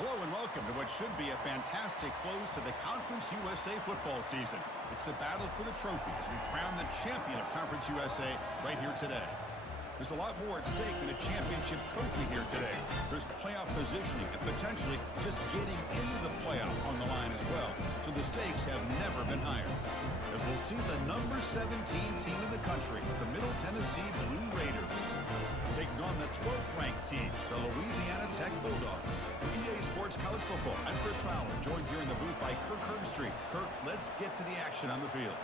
Hello and welcome to what should be a fantastic close to the Conference USA football season. It's the battle for the trophy as we crown the champion of Conference USA right here today. There's a lot more at stake than a championship trophy here today. There's playoff positioning and potentially just getting into the playoff on the line as well. So the stakes have never been higher. As we'll see the number 17 team in the country, the Middle Tennessee Blue Raiders, taking on the 12th ranked team, the Louisiana Tech Bulldogs. For EA Sports College Football, I'm Chris Fowler, joined here in the booth by Kirk Herbstreit. Kirk, let's get to the action on the field.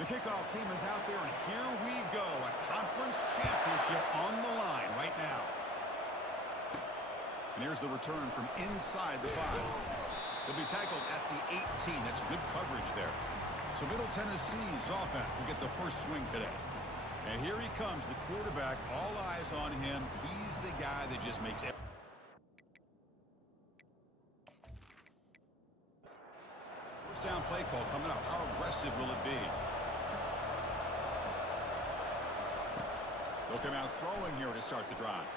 The kickoff team is out there, and here we go. A conference championship on the line right now. And here's the return from inside the 5. He'll be tackled at the 18. That's good coverage there. So Middle Tennessee's offense will get the first swing today. And here he comes, the quarterback. All eyes on him. He's the guy that just makes it. First down play call coming up. How aggressive will it be? They'll come out throwing here to start the drive.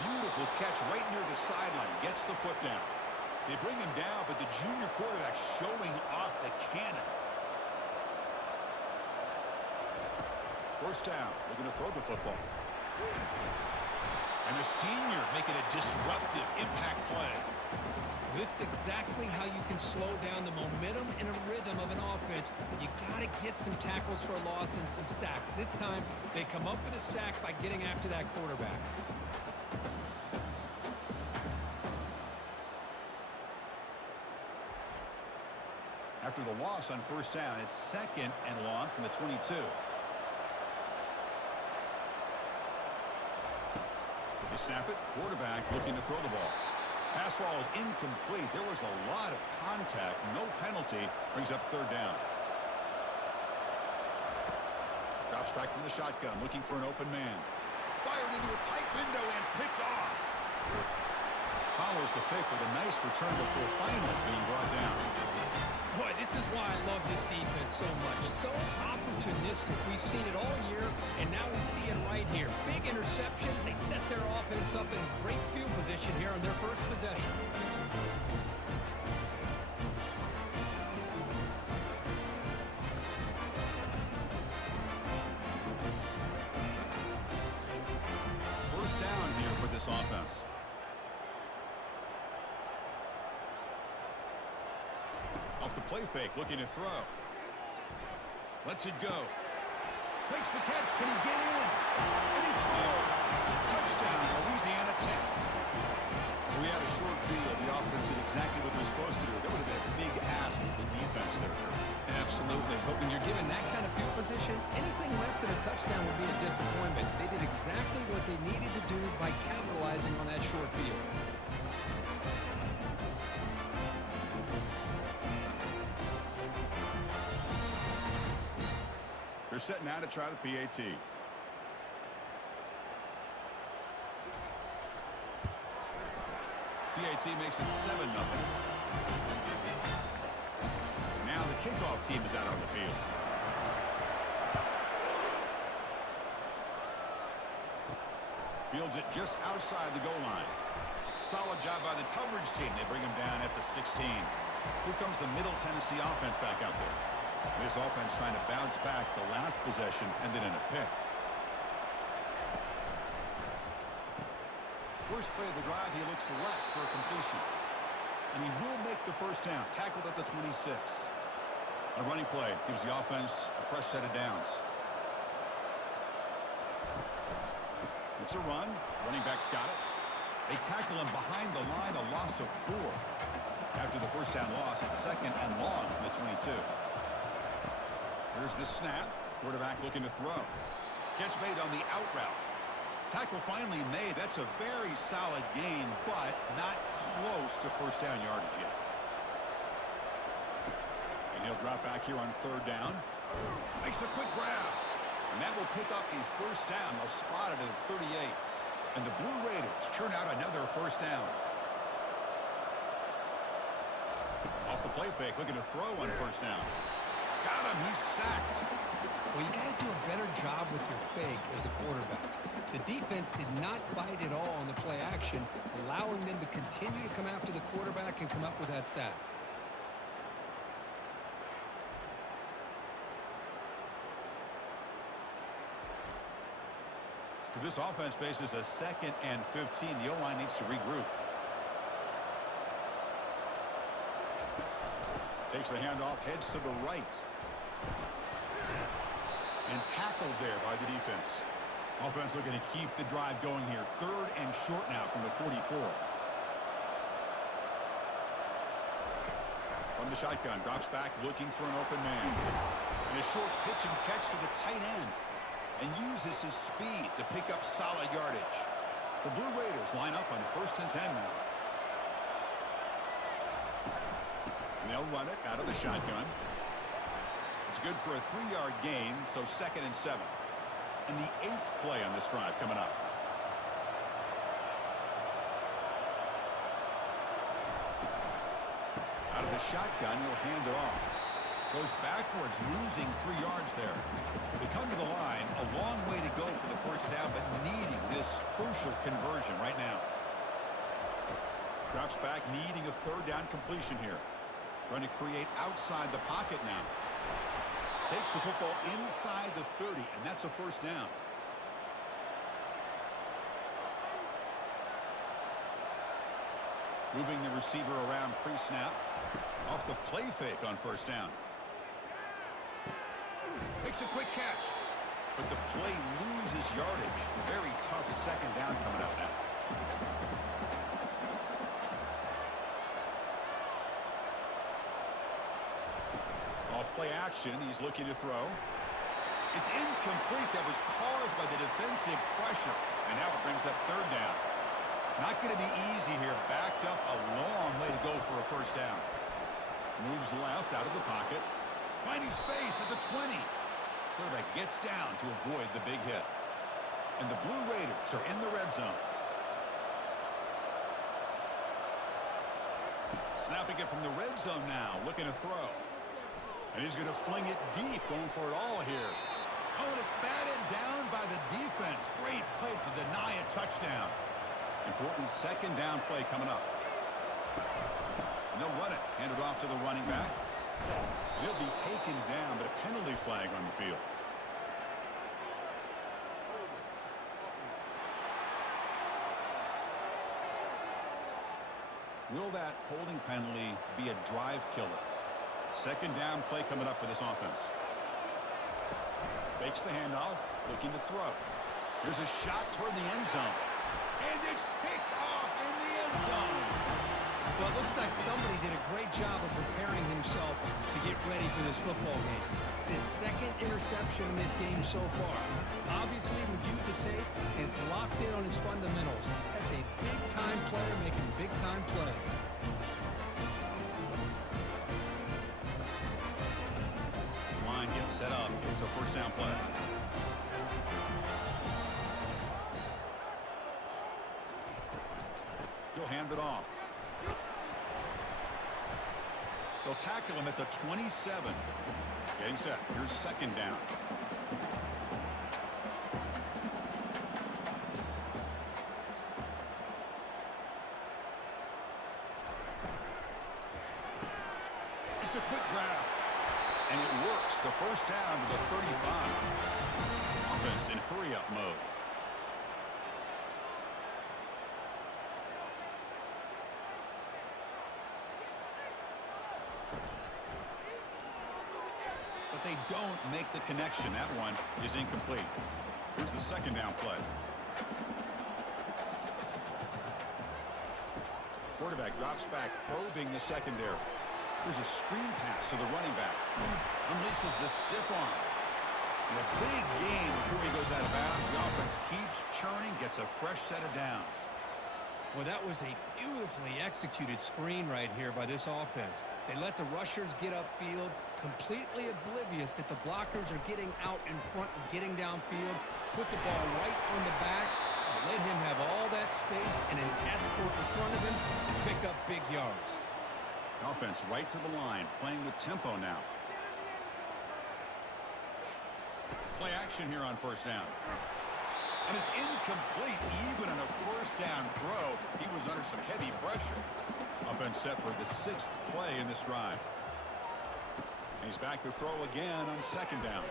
Beautiful catch right near the sideline. Gets the foot down. They bring him down, but the junior quarterback showing off the cannon. First down. Looking to throw the football. And the senior making a disruptive impact play. This is exactly how you can slow down the momentum and a rhythm of an offense. You got to get some tackles for a loss and some sacks. This time, they come up with a sack by getting after that quarterback. After the loss on first down, it's second and long from the 22. They snap it. Quarterback looking to throw the ball. Pass ball is incomplete. There was a lot of contact. No penalty. Brings up third down. Drops back from the shotgun, looking for an open man. Fired into a tight window and picked off. Follows the pick with a nice return before finally being brought down. Boy, this is why I love this defense so much. So opportunistic. We've seen it all year, and now we see it right here. Big interception. They set their offense up in great field position here on their first possession. First down here for this offense. Off the play fake, looking to throw. Lets it go. Makes the catch. Can he get in? And he scores! Touchdown, Louisiana Tech. We had a short field. The offense did exactly what they're supposed to do. That would have been a big ask for the defense there. Absolutely. But when you're given that kind of field position, anything less than a touchdown would be a disappointment. They did exactly what they needed to do by capitalizing on that short field. They're setting out to try the PAT. PAT makes it 7-0. Now the kickoff team is out on the field. Fields it just outside the goal line. Solid job by the coverage team. They bring him down at the 16. Here comes the Middle Tennessee offense back out there. This offense trying to bounce back the last possession and then in a pick. First play of the drive, he looks left for a completion. And he will make the first down, tackled at the 26. A running play gives the offense a fresh set of downs. It's a run. Running back's got it. They tackle him behind the line, a loss of 4. After the first down loss, it's second and long from the 22. Here's the snap. Quarterback looking to throw. Catch made on the out route. Tackle finally made. That's a very solid gain, but not close to first down yardage yet. And he'll drop back here on third down. Makes a quick grab. And that will pick up the first down. They'll spot it at 38. And the Blue Raiders churn out another first down. Off the play fake, looking to throw on first down. Got him. He's sacked. Well, you got to do a better job with your fake as the quarterback. The defense did not bite at all on the play action, allowing them to continue to come after the quarterback and come up with that sack. This offense faces a 2nd and 15. The O-line needs to regroup. Takes the handoff, heads to the right. And tackled there by the defense. Offense looking to keep the drive going here. 3rd and short now from the 44. From the shotgun, drops back looking for an open man. And a short pitch and catch to the tight end. And uses his speed to pick up solid yardage. The Blue Raiders line up on 1st and 10 now. They'll run it out of the shotgun. It's good for a 3-yard gain, so 2nd and 7. And the 8th play on this drive coming up. Out of the shotgun, he'll hand it off. Goes backwards, losing 3 yards there. They come to the line, a long way to go for the first down, but needing this crucial conversion right now. Drops back, needing a 3rd down completion here. Trying to create outside the pocket now. Takes the football inside the 30, and that's a 1st down. Moving the receiver around pre-snap. Off the play fake on 1st down. Makes a quick catch. But the play loses yardage. Very tough 2nd down coming up now. Off play action, he's looking to throw. It's incomplete. That was caused by the defensive pressure. And now it brings up 3rd down. Not going to be easy here. Backed up a long way to go for a 1st down. Moves left out of the pocket. Finding space at the 20. Quarterback gets down to avoid the big hit. And the Blue Raiders are in the red zone. Snapping it from the red zone now. Looking to throw. And he's going to fling it deep. Going for it all here. Oh, and it's batted down by the defense. Great play to deny a touchdown. Important 2nd down play coming up. And they'll run it. Hand it off to the running back. He'll be taken down, but a penalty flag on the field. Will that holding penalty be a drive killer? 2nd down play coming up for this offense. Fakes the handoff, looking to throw. Here's a shot toward the end zone. And it's picked off in the end zone. Well, it looks like somebody did a great job of preparing himself to get ready for this football game. It's his 2nd interception in this game so far. Obviously, reviewed the tape, is locked in on his fundamentals. That's a big-time player making big-time plays. This line gets set up. It's a 1st down play. He'll hand it off. They'll tackle him at the 27. Getting set. Here's 2nd down. It's a quick grab. And it works. The 1st down to the 35. Offense in hurry-up mode. They don't make the connection. That one is incomplete. Here's the 2nd down play. Quarterback drops back, probing the secondary. Here's a screen pass to the running back. Unleashes the stiff arm. And a big gain before he goes out of bounds. The offense keeps churning, gets a fresh set of downs. Well, that was a beautifully executed screen right here by this offense. They let the rushers get upfield, completely oblivious that the blockers are getting out in front and getting downfield, put the ball right on the back, and let him have all that space and an escort in front of him to pick up big yards. Offense right to the line, playing with tempo now. Play action here on first down. And it's incomplete even on a first down throw. He was under some heavy pressure. Offense set for the 6th play in this drive. He's back to throw again on second down.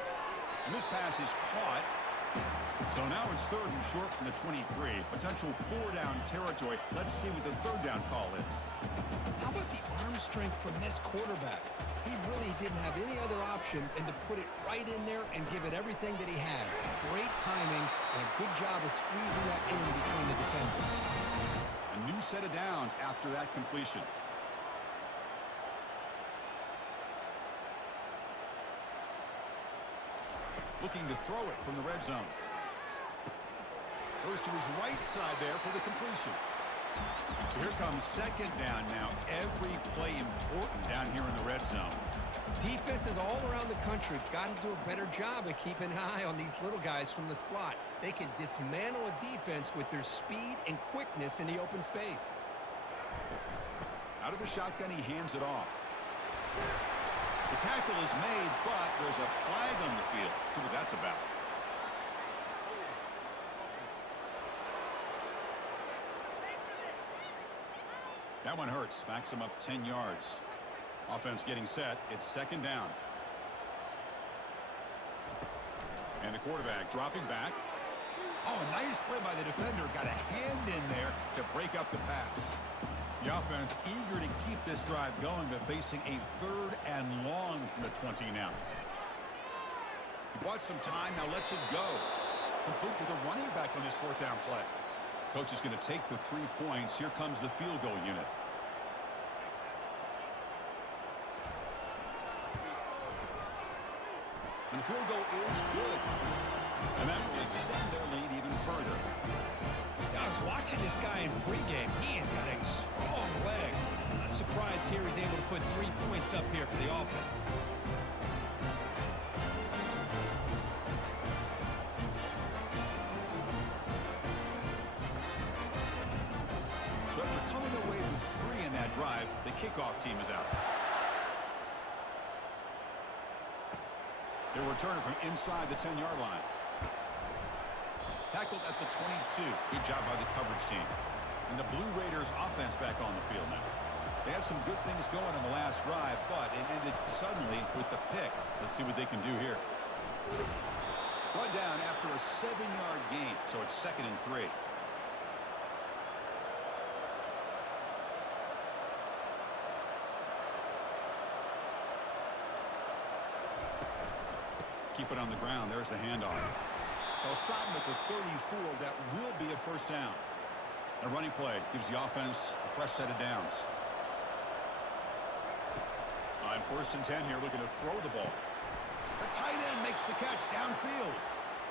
And this pass is caught. So now it's 3rd and short from the 23. Potential 4-down territory. Let's see what the 3rd down call is. How about the arm strength from this quarterback? He really didn't have any other option than to put it right in there and give it everything that he had. Great timing and a good job of squeezing that in between the defenders. A new set of downs after that completion. Looking to throw it from the red zone. Goes to his right side there for the completion. So here comes second down now. Every play important down here in the red zone. Defenses all around the country have got to do a better job of keeping an eye on these little guys from the slot. They can dismantle a defense with their speed and quickness in the open space. Out of the shotgun, he hands it off. The tackle is made, but there's a flag on the field. Let's see what that's about. That one hurts. Backs him up 10 yards. Offense getting set. It's second down. And the quarterback dropping back. Oh, nice play by the defender. Got a hand in there to break up the pass. The offense eager to keep this drive going, but facing a 3rd and long from the 20 now. He bought some time. Now lets it go. Complete to the running back on this 4th down play. Coach is going to take the 3 points. Here comes the field goal unit. And the field goal is good. And that will extend their lead even further. I was watching this guy in pregame. He has got a strong leg. I'm not surprised here he's able to put 3 points up here for the offense. So after coming away with 3 in that drive, the kickoff team is out. They're returning from inside the 10-yard line. Tackled at the 22. Good job by the coverage team. And the Blue Raiders offense back on the field now. They had some good things going on the last drive, but it ended suddenly with the pick. Let's see what they can do here. Run down after a 7-yard gain, so it's 2nd and 3. Keep it on the ground. There's the handoff. They'll stop him at the 34. That will be a first down. A running play gives the offense a fresh set of downs. On 1st and 10 here, looking to throw the ball. The tight end makes the catch downfield.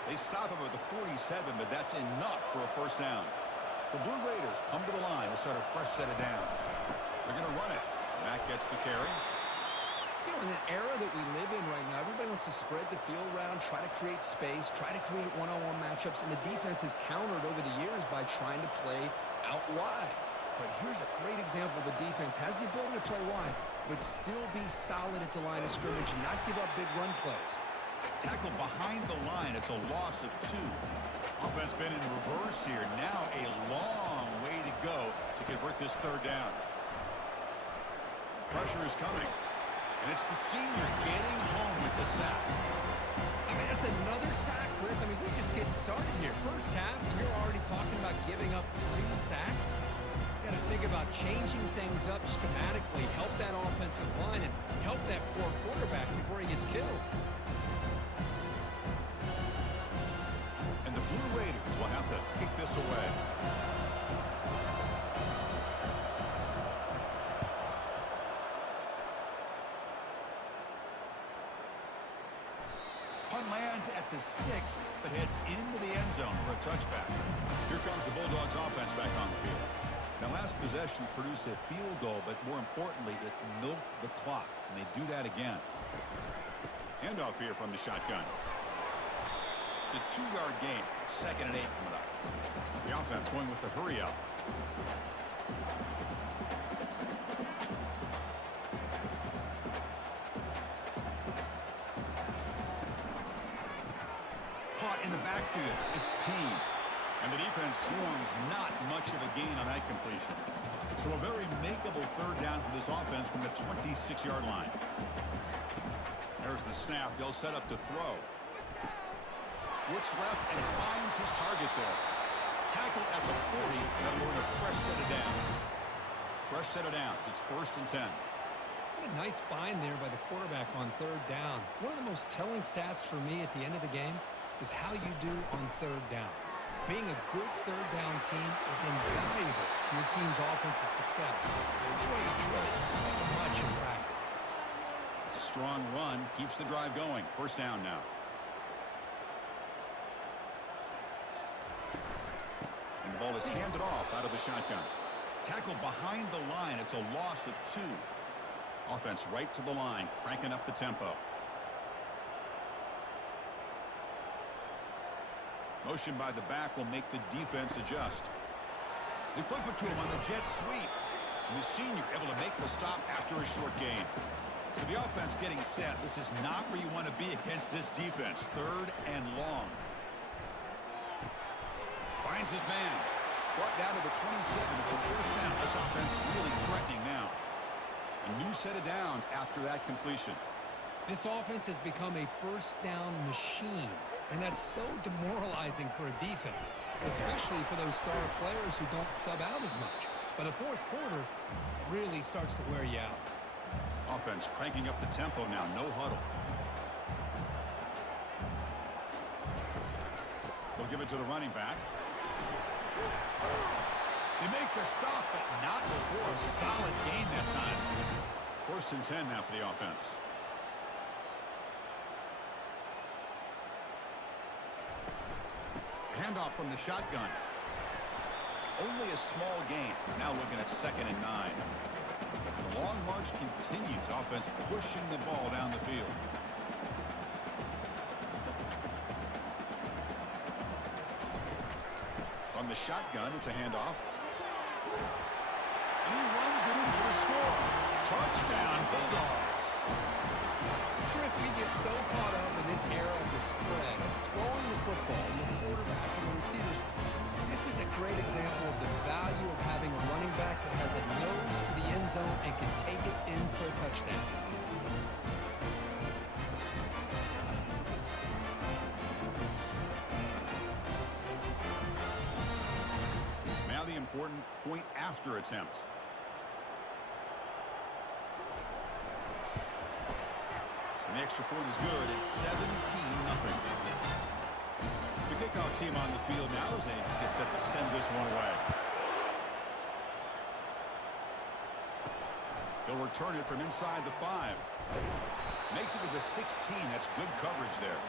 They stop him at the 47, but that's enough for a first down. The Blue Raiders come to the line to start a fresh set of downs. They're going to run it. Mack gets the carry. You know, in an era that we live in right now, everybody wants to spread the field around, try to create space, try to create one-on-one matchups, and the defense has countered over the years by trying to play out wide. But here's a great example of a defense has the ability to play wide, but still be solid at the line of scrimmage and not give up big run plays. Tackled behind the line. It's a loss of 2. Offense been in reverse here. Now a long way to go to convert this 3rd down. Pressure is coming. And it's the senior getting home with the sack. I mean, that's another sack, Chris. I mean, we're just getting started here. First half, and you're already talking about giving up 3 sacks. You got to think about changing things up schematically, help that offensive line, and help that poor quarterback before he gets killed. And the Blue Raiders will have to kick this away. Punt lands at the 6, but heads into the end zone for a touchback. Here comes the Bulldogs offense back on the field. Now, last possession produced a field goal, but more importantly, it milked the clock, and they do that again. Handoff here from the shotgun. It's a 2-yard gain. 2nd and 8 coming up. The offense going with the hurry up. In the backfield, it's Payne. And the defense swarms, not much of a gain on that completion. So a very makeable third down for this offense from the 26-yard line. There's the snap. They'll set up to throw. Looks left and finds his target there. Tackled at the 40. That'll earn a fresh set of downs. Fresh set of downs. It's 1st and 10. What a nice find there by the quarterback on third down. One of the most telling stats for me at the end of the game is how you do on third down. Being a good third down team is invaluable to your team's offensive success. That's why you drill it so much in practice. It's a strong run. Keeps the drive going. 1st down now. And the ball is handed off out of the shotgun. Tackled behind the line. It's a loss of 2. Offense right to the line, cranking up the tempo. Motion by the back will make the defense adjust. They flip it to him on the jet sweep. And the senior able to make the stop after a short gain. So the offense getting set. This is not where you want to be against this defense. 3rd and long. Finds his man. Brought down to the 27. It's a 1st down. This offense really threatening now. A new set of downs after that completion. This offense has become a 1st down machine. And that's so demoralizing for a defense, especially for those star players who don't sub out as much. But a 4th quarter really starts to wear you out. Offense cranking up the tempo now. No huddle. They'll give it to the running back. They make the stop, but not before a solid gain that time. 1st and 10 now for the offense. Handoff from the shotgun. Only a small gain. Now looking at 2nd and 9. The long march continues. Offense pushing the ball down the field. From the shotgun, it's a handoff. And he runs it in for the score. Touchdown, Bulldogs. Chris, we get so caught up in this era of the spread, of throwing the football, and the quarterback and the receivers. This is a great example of the value of having a running back that has a nose for the end zone and can take it in for a touchdown. Now the important point after attempt. And the extra point is good. It's 17-0. The kickoff team on the field now as they get set to send this one away. They'll return it from inside the 5. Makes it to the 16. That's good coverage there.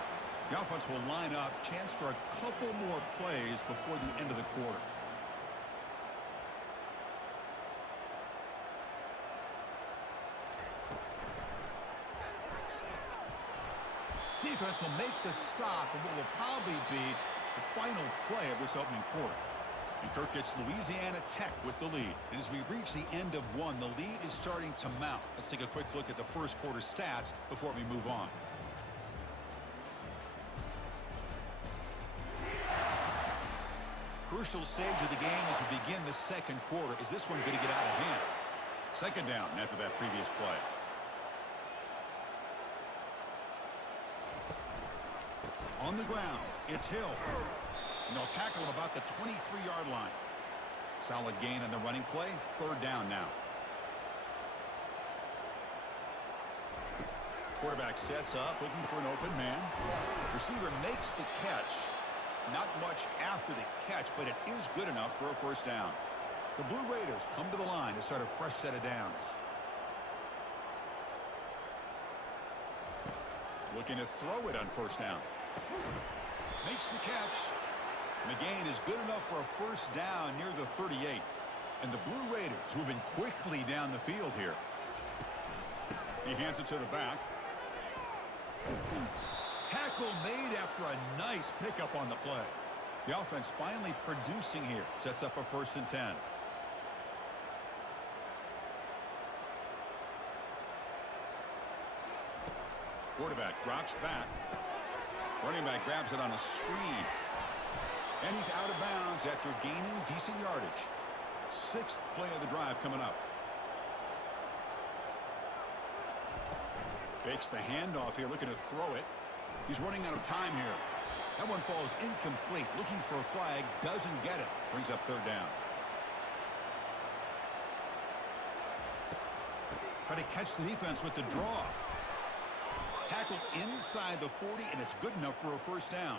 The offense will line up. Chance for a couple more plays before the end of the quarter. Defense will make the stop and what will probably be the final play of this opening quarter. And Kirk gets Louisiana Tech with the lead. And as we reach the end of 1, the lead is starting to mount. Let's take a quick look at the 1st quarter stats before we move on. Crucial stage of the game as we begin the 2nd quarter. Is this one going to get out of hand? 2nd down after that previous play. On the ground, it's Hill. And they'll tackle him about the 23-yard line. Solid gain on the running play. 3rd down now. Quarterback sets up, looking for an open man. Receiver makes the catch. Not much after the catch, but it is good enough for a 1st down. The Blue Raiders come to the line to start a fresh set of downs. Looking to throw it on 1st down. Makes the catch. And the gain is good enough for a 1st down near the 38. And the Blue Raiders moving quickly down the field here. He hands it to the back. Tackle made after a nice pickup on the play. The offense finally producing here. Sets up a 1st and 10. Quarterback drops back. Running back grabs it on a screen. And he's out of bounds after gaining decent yardage. 6th play of the drive coming up. Fakes the handoff here, looking to throw it. He's running out of time here. That one falls incomplete. Looking for a flag, doesn't get it. Brings up 3rd down. Try to catch the defense with the draw. Tackle inside the 40, and it's good enough for a 1st down.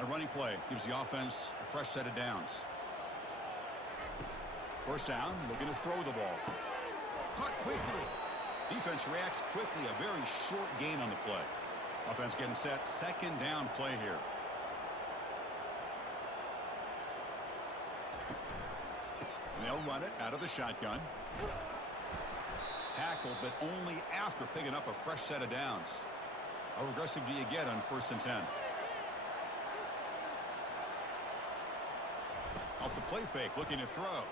A running play gives the offense a fresh set of downs. 1st down, looking to throw the ball. Caught quickly. Defense reacts quickly. A very short gain on the play. Offense getting set. 2nd down play here. And they'll run it out of the shotgun. Tackle, but only after picking up a fresh set of downs. How aggressive do you get on 1st and 10? Off the play fake, looking to throw.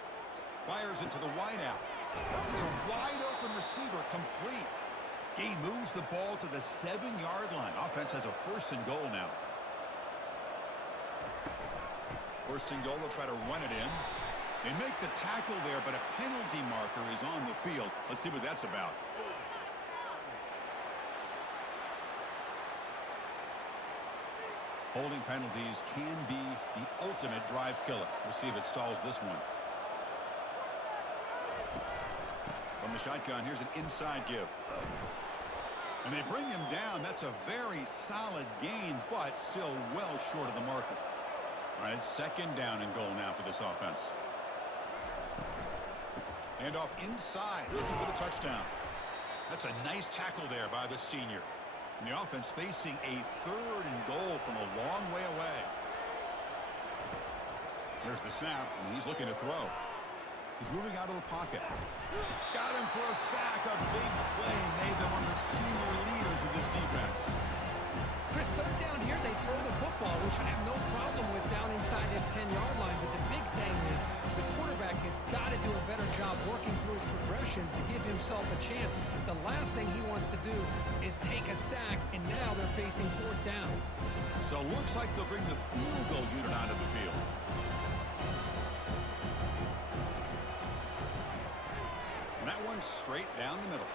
Fires it to the wideout. It's a wide-open receiver, complete. He moves the ball to the 7-yard line. Offense has a 1st and goal now. 1st and goal, they'll try to run it in. They make the tackle there, but a penalty marker is on the field. Let's see what that's about. Holding penalties can be the ultimate drive killer. We'll see if it stalls this one. From the shotgun, here's an inside give. And they bring him down. That's a very solid gain, but still well short of the marker. All right, it's 2nd down and goal now for this offense. And off inside, looking for the touchdown. That's a nice tackle there by the senior. And the offense facing a 3rd and goal from a long way away. There's the snap, and he's looking to throw. He's moving out of the pocket. Got him for a sack. A big play made them one of the senior leaders of this defense. Chris, 3rd down here, they throw the football, which I have no problem with down inside this 10-yard line. But the big thing is the quarterback has got to do a better job working through his progressions to give himself a chance. The last thing he wants to do is take a sack, and now they're facing 4th down. So it looks like they'll bring the field goal unit onto the field. And that one straight down the middle.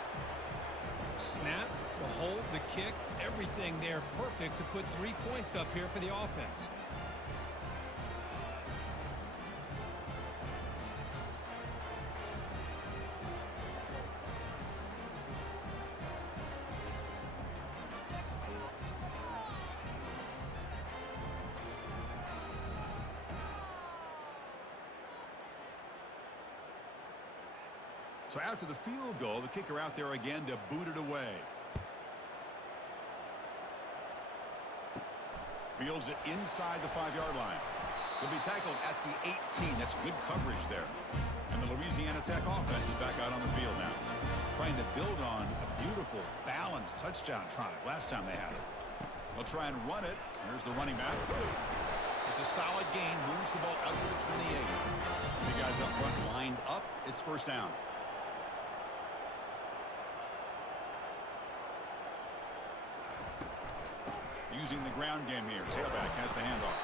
Snap, the hold, the kick, everything there perfect to put 3 points up here for the offense. So after the field goal, the kicker out there again to boot it away. Fields it inside the 5-yard line. He'll be tackled at the 18. That's good coverage there. And the Louisiana Tech offense is back out on the field now, trying to build on a beautiful, balanced touchdown drive last time they had it. They'll try and run it. Here's the running back. It's a solid gain. Moves the ball out to the 28. The guys up front lined up. It's 1st down. Using the ground game here. Tailback has the handoff.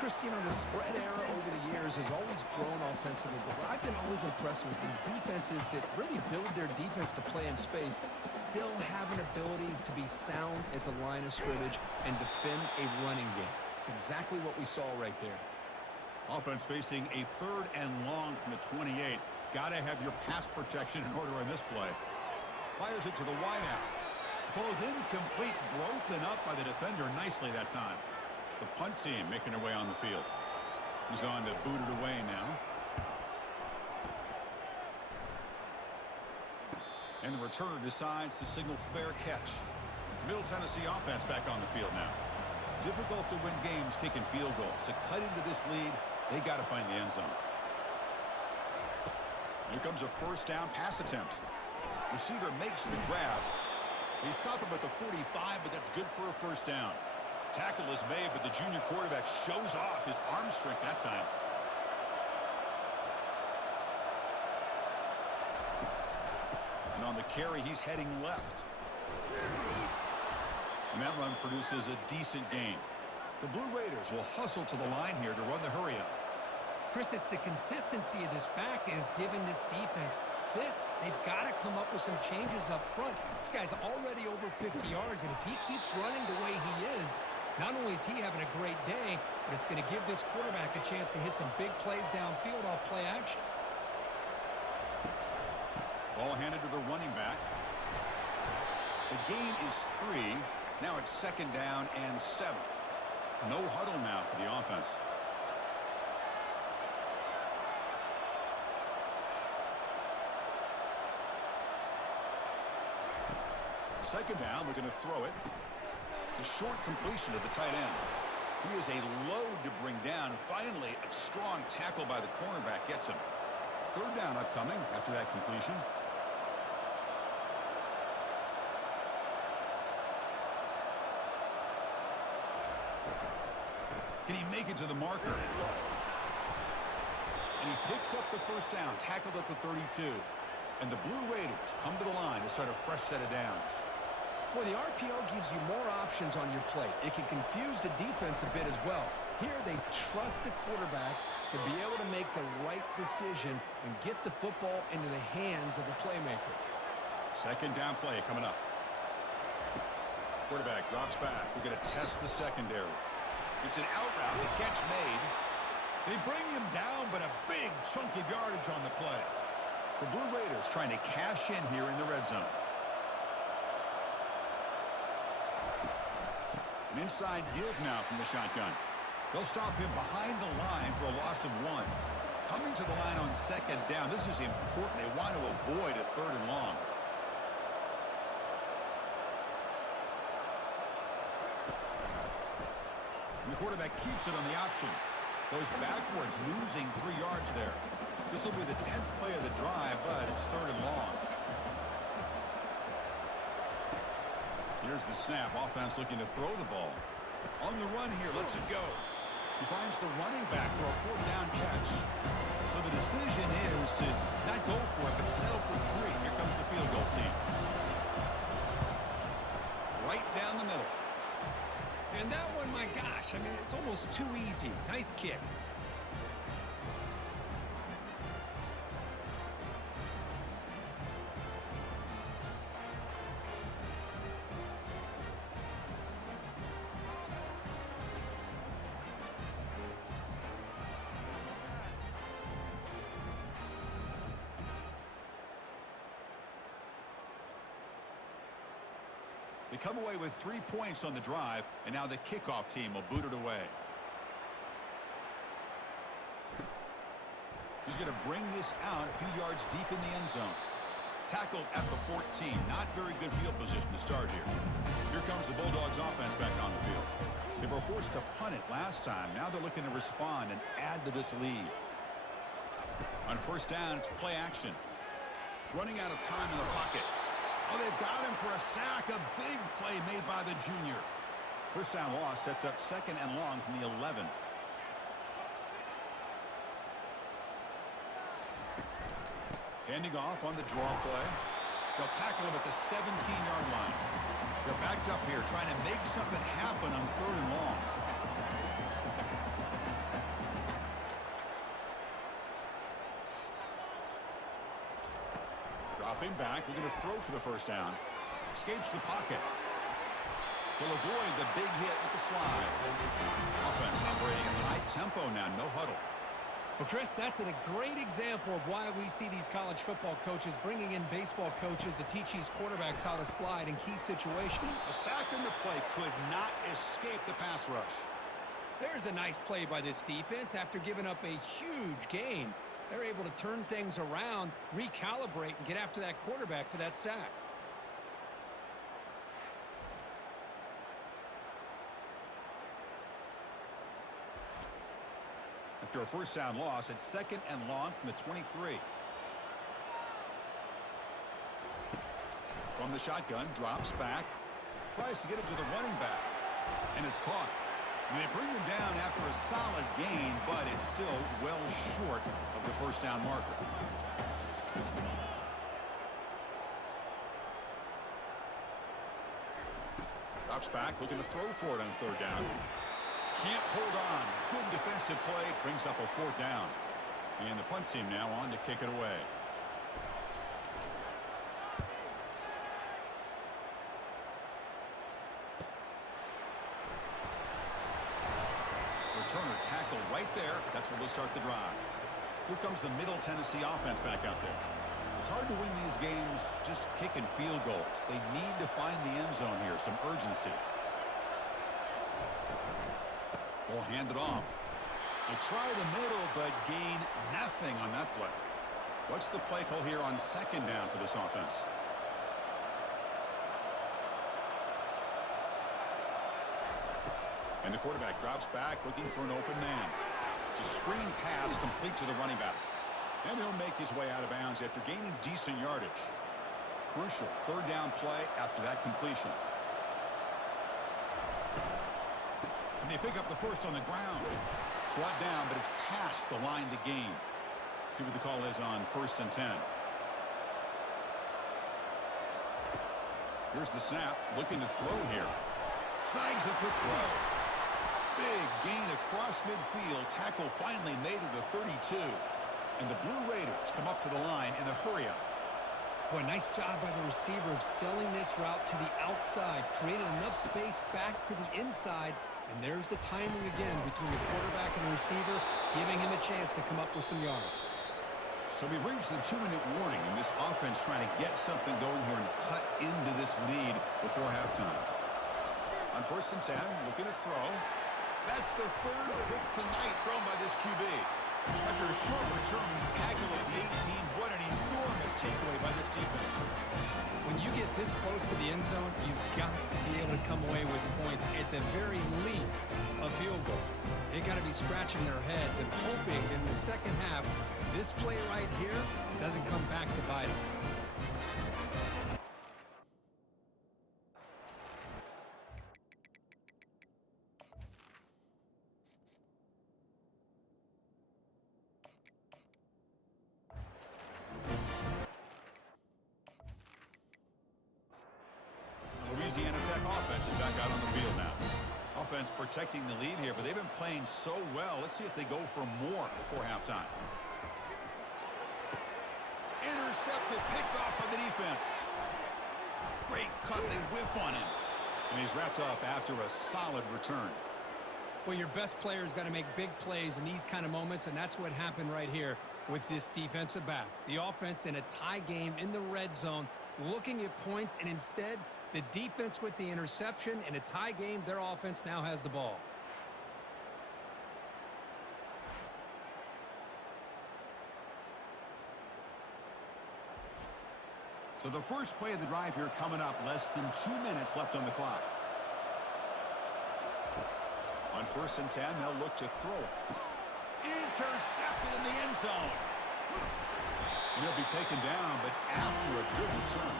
Chris, you know, the spread era over the years has always grown offensively, but what I've been always impressed with is defenses that really build their defense to play in space still have an ability to be sound at the line of scrimmage and defend a running game. It's exactly what we saw right there. Offense facing a 3rd and long from the 28. Got to have your pass protection in order in this play. Fires it to the wideout. Falls incomplete, broken up by the defender nicely that time. The punt team making their way on the field. He's on to boot it away now. And the returner decides to signal fair catch. Middle Tennessee offense back on the field now. Difficult to win games kicking field goals. To cut into this lead, they got to find the end zone. Here comes a 1st down pass attempt. Receiver makes the grab. They stop him at the 45, but that's good for a 1st down. Tackle is made, but the junior quarterback shows off his arm strength that time. And on the carry, he's heading left. And that run produces a decent gain. The Blue Raiders will hustle to the line here to run the hurry up. Chris, it's the consistency of this back is giving this defense fits. They've got to come up with some changes up front. This guy's already over 50 yards, and if he keeps running the way he is, not only is he having a great day, but it's going to give this quarterback a chance to hit some big plays downfield off play action. Ball handed to the running back. The gain is 3. Now it's 2nd down and 7. No huddle now for the offense. Second down, we're going to throw it. It's a short completion to the tight end. He is a load to bring down. Finally, a strong tackle by the cornerback gets him. 3rd down upcoming after that completion. Can he make it to the marker? And he picks up the 1st down, tackled at the 32. And the Blue Raiders come to the line to start a fresh set of downs. Well, the RPO gives you more options on your plate. It can confuse the defense a bit as well. Here, they trust the quarterback to be able to make the right decision and get the football into the hands of the playmaker. 2nd down play coming up. Quarterback drops back. We're going to test the secondary. It's an out route. The catch made. They bring him down, but a big chunk of yardage on the play. The Blue Raiders trying to cash in here in the red zone. An inside give now from the shotgun. They'll stop him behind the line for a loss of 1. Coming to the line on 2nd down. This is important. They want to avoid a 3rd and long. And the quarterback keeps it on the option. Goes backwards, losing 3 yards there. This will be the 10th play of the drive, but it's 3rd and long. Here's the snap. Offense looking to throw the ball. On the run here, lets it go. He finds the running back for a 4th down catch. So the decision is to not go for it, but settle for 3. Here comes the field goal team. Right down the middle. And that one, my gosh, I mean, it's almost too easy. Nice kick. They come away with 3 points on the drive, and now the kickoff team will boot it away. He's going to bring this out a few yards deep in the end zone. Tackled at the 14. Not very good field position to start here. Here comes the Bulldogs offense back on the field. They were forced to punt it last time. Now they're looking to respond and add to this lead. On 1st down, it's play action. Running out of time in the pocket. Oh, they've got him for a sack. A big play made by the junior. 1st down loss sets up 2nd and long from the 11. Handing off on the draw play. They'll tackle him at the 17-yard line. They're backed up here trying to make something happen on 3rd and long. Dropping back. They're going to throw for the 1st down. Escapes the pocket. They'll avoid the big hit with the slide. Offense operating at high tempo now. No huddle. Well, Chris, that's a great example of why we see these college football coaches bringing in baseball coaches to teach these quarterbacks how to slide in key situations. A sack in the play could not escape the pass rush. There's a nice play by this defense after giving up a huge gain. They're able to turn things around, recalibrate, and get after that quarterback for that sack. After a 1st down loss, it's 2nd and long from the 23. From the shotgun, drops back, tries to get it to the running back, and it's caught. And they bring him down after a solid gain, but it's still well short of the 1st down marker. Drops back, looking to throw for it on third down. Can't hold on. Good defensive play. Brings up a fourth down. And the punt team now on to kick it away. Returner tackled right there. That's where they'll start the drive. Here comes the Middle Tennessee offense back out there. It's hard to win these games just kicking field goals. They need to find the end zone here, some urgency. Ball handed off. They try the middle, but gain nothing on that play. What's the play call here on second down for this offense? And the quarterback drops back, looking for an open man. It's a screen pass complete to the running back. And he'll make his way out of bounds after gaining decent yardage. Crucial third down play after that completion. And they pick up the first on the ground. Brought down, but it's past the line to gain. See what the call is on 1st and 10. Here's the snap. Looking to throw here. Snags a quick throw. Big gain across midfield. Tackle finally made at the 32. And the Blue Raiders come up to the line in a hurry-up. Boy, nice job by the receiver of selling this route to the outside. Created enough space back to the inside. And there's the timing again between the quarterback and the receiver, giving him a chance to come up with some yards. So we've reached the 2-minute warning, and this offense trying to get something going here and cut into this lead before halftime. On 1st and 10, looking to throw. That's the third pick tonight thrown by this QB. After a short return, he's tackled at the 18. What an enormous takeaway by this defense. When you get this close to the end zone, you've got to be able to come away with points, at the very least, a field goal. They got to be scratching their heads and hoping that in the second half, this play right here doesn't come back to bite them. Louisiana Tech offense is back out on the field now. Offense protecting the lead here, but they've been playing so well. Let's see if they go for more before halftime. Intercepted, picked off by the defense. Great cut, they whiff on him. And he's wrapped up after a solid return. Well, your best player's got to make big plays in these kind of moments, and that's what happened right here with this defensive back. The offense in a tie game in the red zone, looking at points, and instead, the defense with the interception. In a tie game, their offense now has the ball. So the first play of the drive here coming up, less than 2 minutes left on the clock. On 1st and 10, they'll look to throw it. Intercepted in the end zone. And he'll be taken down, but after a good return.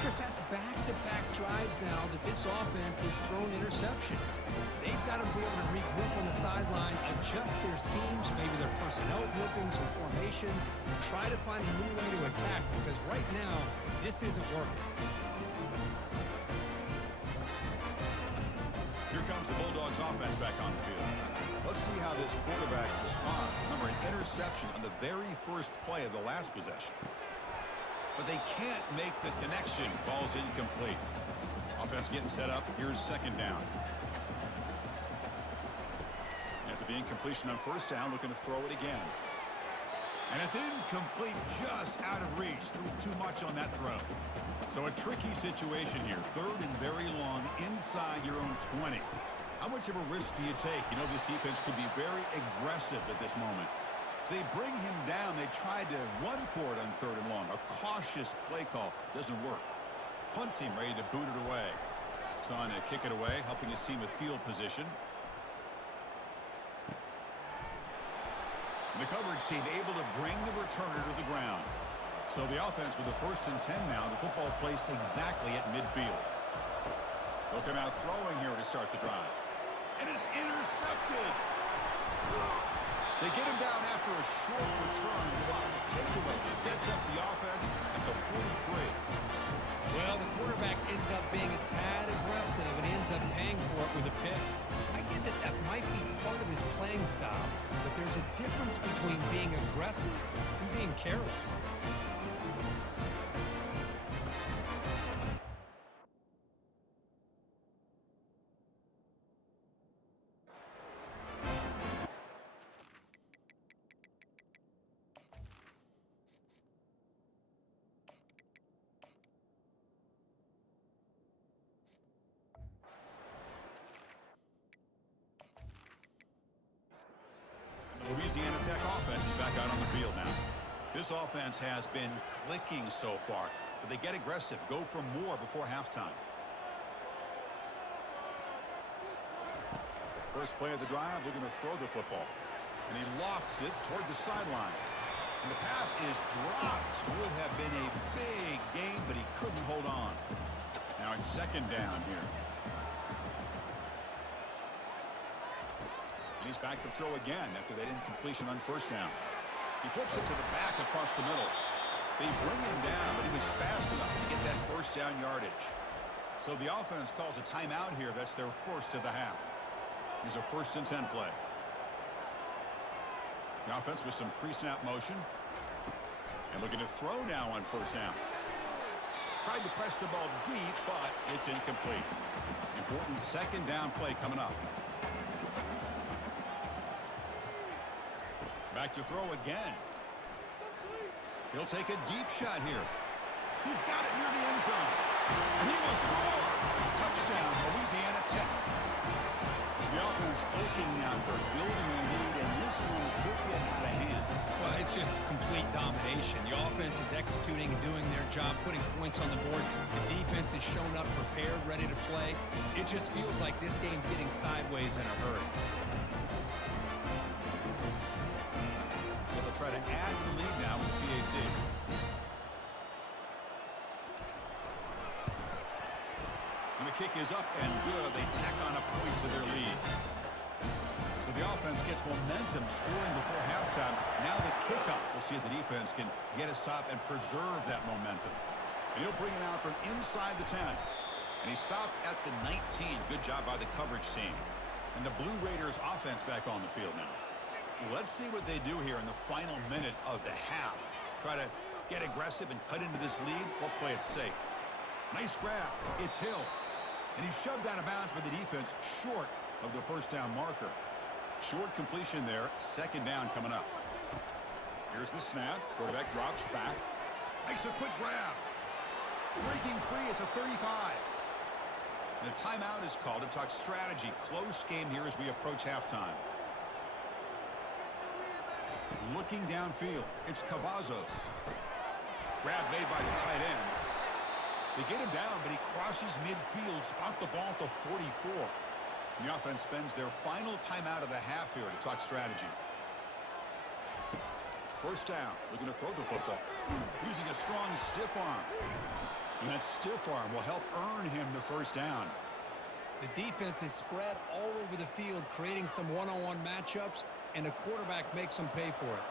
Chris, that's back-to-back drives now that this offense has thrown interceptions. They've got to be able to regroup on the sideline, adjust their schemes, maybe their personnel groupings or formations, try to find a new way to attack, because right now, this isn't working. Here comes the Bulldogs offense back on the field. Let's see how this quarterback responds. Remember, an interception on the very first play of the last possession. But they can't make the connection. Ball's incomplete. Offense getting set up. Here's second down. After the incompletion on 1st down, looking to throw it again. And it's incomplete, just out of reach. A little too much on that throw. So a tricky situation here. 3rd and very long inside your own 20. How much of a risk do you take? You know, this defense could be very aggressive at this moment. So they bring him down. They tried to run for it on 3rd and long. A cautious play call doesn't work. Punt team ready to boot it away. He's on to kick it away, helping his team with field position. And the coverage team able to bring the returner to the ground. So the offense with the 1st and 10 now. The football placed exactly at midfield. They'll come out throwing here to start the drive. And it's intercepted. They get him down after a short return. Wow, the takeaway sets up the offense at the 43. Well, the quarterback ends up being a tad aggressive. aggressive and ends up paying for it with a pick. I get that that might be part of his playing style, but there's a difference between being aggressive and being careless. Louisiana Tech offense is back out on the field now. This offense has been clicking so far, but they get aggressive, go for more before halftime. First play of the drive, looking to throw the football. And he lofts it toward the sideline. And the pass is dropped. Would have been a big gain, but he couldn't hold on. Now it's second down here. And he's back to throw again after that incompletion on first down. He flips it to the back across the middle. They bring him down, but he was fast enough to get that first down yardage. So the offense calls a timeout here. That's their first of the half. Here's a 1st and 10 play. The offense with some pre-snap motion. And looking to throw now on first down. Tried to press the ball deep, but it's incomplete. Important second down play coming up. Back to throw again. He'll take a deep shot here. He's got it near the end zone. And he will score. Touchdown, Louisiana Tech. The offense looking now for building a lead, and this one could get out of hand. Well, it's just complete domination. The offense is executing and doing their job, putting points on the board. The defense has shown up prepared, ready to play. It just feels like this game's getting sideways in a hurry. Try to add to the lead now with PAT. And the kick is up and good. They tack on a point to their lead. So the offense gets momentum scoring before halftime. Now the kickoff. We'll see if the defense can get a stop and preserve that momentum. And he'll bring it out from inside the 10. And he stopped at the 19. Good job by the coverage team. And the Blue Raiders offense back on the field now. Let's see what they do here in the final minute of the half. Try to get aggressive and cut into this lead or play it safe. Nice grab. It's Hill. And he's shoved out of bounds by the defense short of the first down marker. Short completion there. Second down coming up. Here's the snap. Quarterback drops back. Makes a quick grab. Breaking free at the 35. And a timeout is called to talk strategy. Close game here as we approach halftime. Looking downfield, it's Cavazos. Grab made by the tight end. They get him down, but he crosses midfield, spot the ball at the 44. And the offense spends their final timeout of the half here to talk strategy. First down, looking to throw the football. Using a strong stiff arm. And that stiff arm will help earn him the first down. The defense is spread all over the field, creating some one-on-one matchups, and the quarterback makes them pay for it.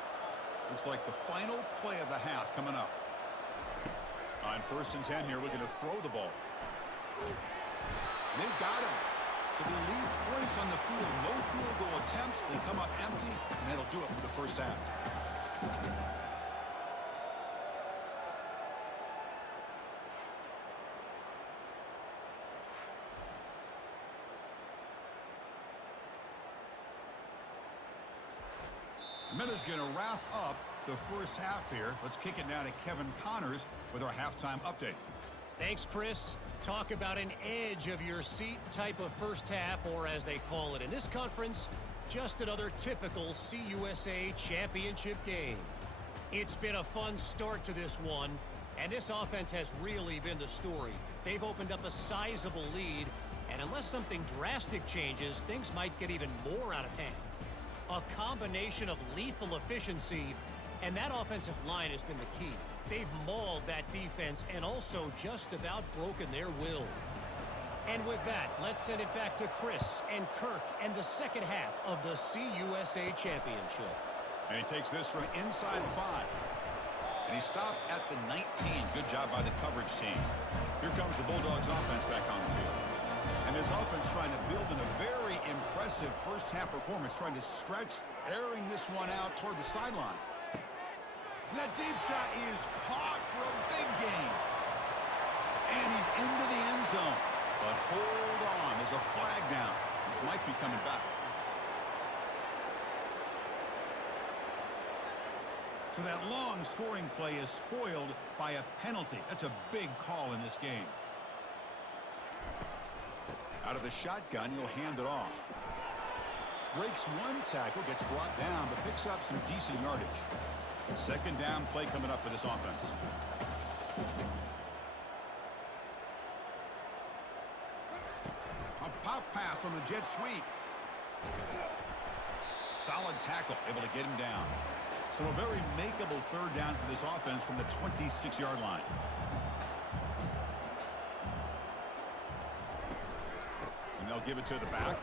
Looks like the final play of the half coming up. On 1st and 10 here, looking to throw the ball. They've got him. So they leave points on the field. No field goal attempt. They come up empty, and that'll do it for the first half. Minute's going to wrap up the first half here. Let's kick it now to Kevin Connors with our halftime update. Thanks, Chris. Talk about an edge of your seat type of first half, or as they call it in this conference, just another typical CUSA championship game. It's been a fun start to this one, and this offense has really been the story. They've opened up a sizable lead, and unless something drastic changes, things might get even more out of hand. A combination of lethal efficiency, and that offensive line has been the key. They've mauled that defense and also just about broken their will. And with that, let's send it back to Chris and Kirk and the second half of the CUSA Championship. And he takes this from inside the 5. And he stopped at the 19. Good job by the coverage team. Here comes the Bulldogs offense back on the field. And this offense trying to build in a very impressive first-half performance, trying to stretch, airing this one out toward the sideline. And that deep shot is caught for a big gain. And he's into the end zone. But hold on, there's a flag down. This might be coming back. So that long scoring play is spoiled by a penalty. That's a big call in this game. Out of the shotgun, you'll hand it off. Breaks one tackle, gets brought down, but picks up some decent yardage. Second down play coming up for this offense. A pop pass on the jet sweep. Solid tackle, able to get him down. So a very makeable third down for this offense from the 26-yard line. And they'll give it to the back.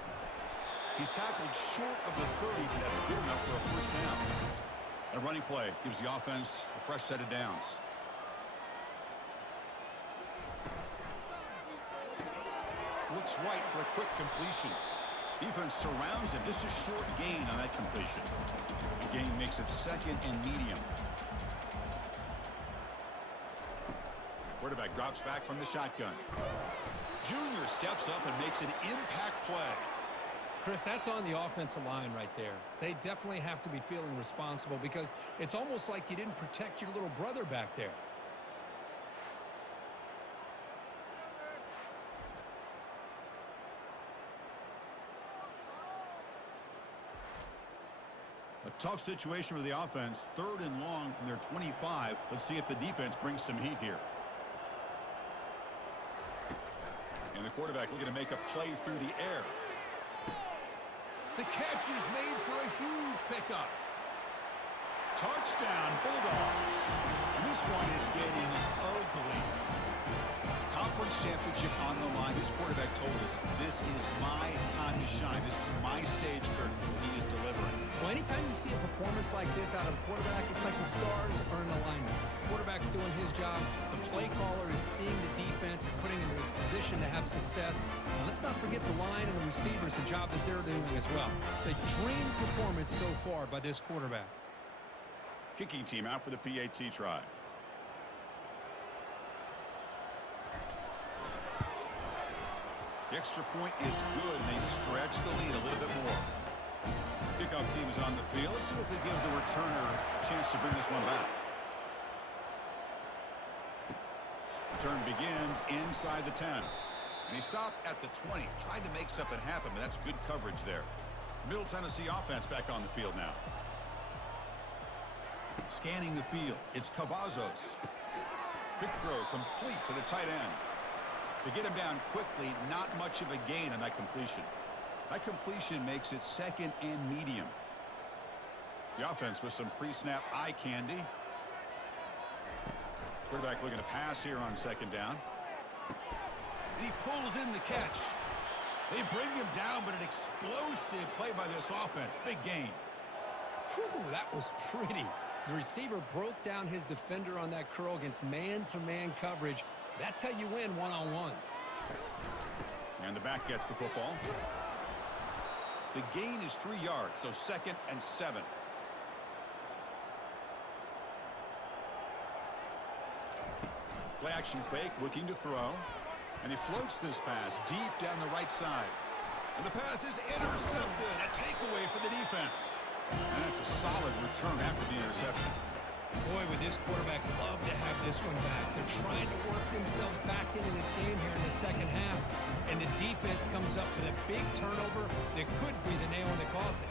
He's tackled short of the 30, but that's good enough for a first down. A running play gives the offense a fresh set of downs. Looks right for a quick completion. Defense surrounds him. Just a short gain on that completion. The gain makes it second and medium. Quarterback drops back from the shotgun. Junior steps up and makes an impact play. Chris, that's on the offensive line right there. They definitely have to be feeling responsible because it's almost like you didn't protect your little brother back there. A tough situation for the offense. Third and long from their 25. Let's see if the defense brings some heat here. And the quarterback looking to make a play through the air. The catch is made for a huge pickup. Touchdown, Bulldogs. And this one is getting ugly. Conference championship on the line. This quarterback told us, this is my time to shine. This is my stage curtain. He is delivering. Well, anytime you see a performance like this out of a quarterback, it's like the stars are in alignment. The quarterback's doing his job. The play caller is seeing the defense and putting him in a position to have success. And let's not forget the line and the receivers, the job that they're doing as well. It's a dream performance so far by this quarterback. Kicking team out for the PAT try. The extra point is good, and they stretch the lead a little bit more. Kickoff team is on the field. Let's see if they give the returner a chance to bring this one back. Return begins inside the 10. And he stopped at the 20. Tried to make something happen, but that's good coverage there. Middle Tennessee offense back on the field now. Scanning the field, it's Cavazos. Quick throw complete to the tight end. To get him down quickly, not much of a gain on that completion. That completion makes it second and medium. The offense with some pre-snap eye candy. Quarterback looking to pass here on second down. And he pulls in the catch. They bring him down, but an explosive play by this offense. Big gain. Whew, that was pretty. The receiver broke down his defender on that curl against man-to-man coverage. That's how you win one-on-ones. And the back gets the football. The gain is 3 yards, so second and 7. Play action fake, looking to throw. And he floats this pass deep down the right side. And the pass is intercepted. A takeaway for the defense. And that's a solid return after the interception. Boy, would this quarterback love to have this one back. They're trying to work themselves back into this game here in the second half. And the defense comes up with a big turnover that could be the nail in the coffin.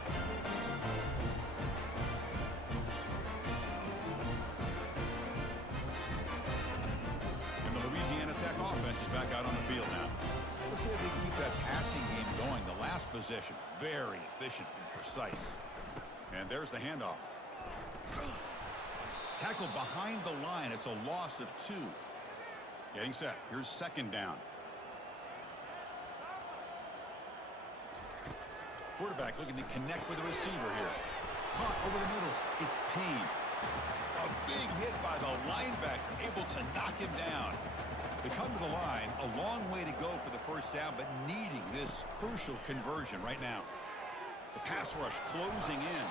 And the Louisiana Tech offense is back out on the field now. Let's see if they can keep that passing game going. The last possession, very efficient and precise. And there's the handoff. Tackled behind the line. It's a loss of 2. Getting set. Here's second down. Quarterback looking to connect with the receiver here. Caught over the middle. It's Payne. A big hit by the linebacker, able to knock him down. They come to the line. A long way to go for the first first down, but needing this crucial conversion right now. The pass rush closing in.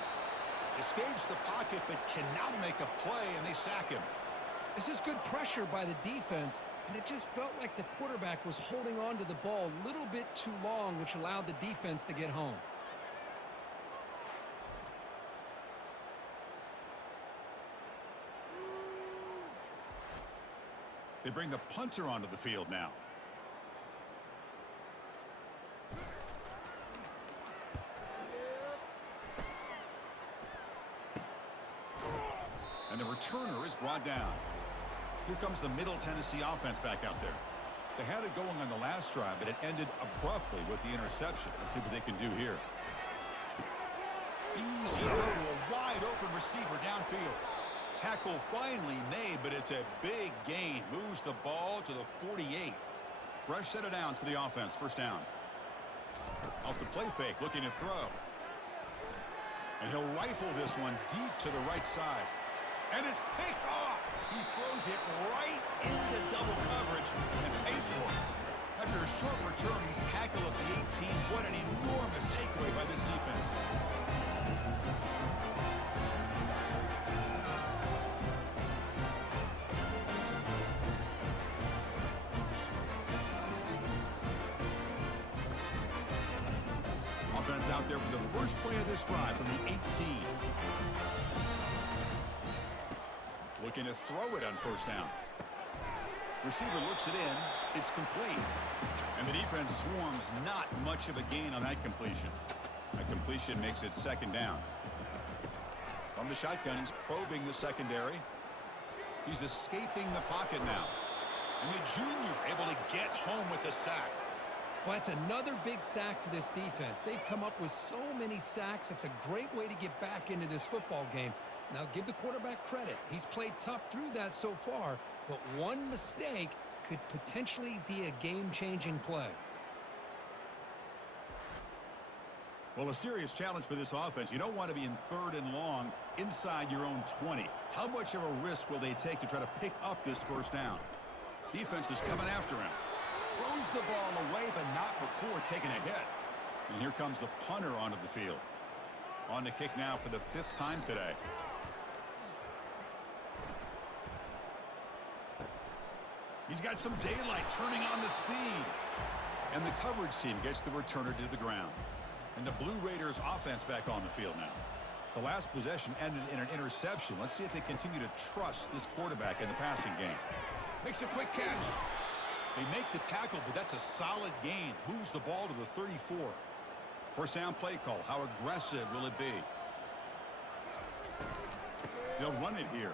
Escapes the pocket, but cannot make a play, and they sack him. This is good pressure by the defense, but it just felt like the quarterback was holding on to the ball a little bit too long, which allowed the defense to get home. They bring the punter onto the field now. And the returner is brought down. Here comes the Middle Tennessee offense back out there. They had it going on the last drive, but it ended abruptly with the interception. Let's see what they can do here. Easy throw to a wide-open receiver downfield. Tackle finally made, but it's a big gain. Moves the ball to the 48. Fresh set of downs for the offense. First down. Off the play fake, looking to throw. And he'll rifle this one deep to the right side. And it's picked off. He throws it right into double coverage and pays for it. After a short return, he's tackled at the 18. What an enormous takeaway by this defense. Offense out there for the first play of this drive from the 18. Looking to throw it on first down. Receiver looks it in. It's complete. And the defense swarms not much of a gain on that completion. That completion makes it second down. From the shotgun, he's probing the secondary. He's escaping the pocket now. And the junior able to get home with the sack. Well, that's another big sack for this defense. They've come up with so many sacks. It's a great way to get back into this football game. Now, give the quarterback credit. He's played tough through that so far, but one mistake could potentially be a game-changing play. Well, a serious challenge for this offense. You don't want to be in third and long inside your own 20. How much of a risk will they take to try to pick up this first down? Defense is coming after him. Throws the ball away, but not before taking a hit. And here comes the punter onto the field. On the kick now for the 5th time today. He's got some daylight turning on the speed. And the coverage team gets the returner to the ground. And the Blue Raiders offense back on the field now. The last possession ended in an interception. Let's see if they continue to trust this quarterback in the passing game. Makes a quick catch. They make the tackle, but that's a solid gain. Moves the ball to the 34. First down play call. How aggressive will it be? They'll run it here.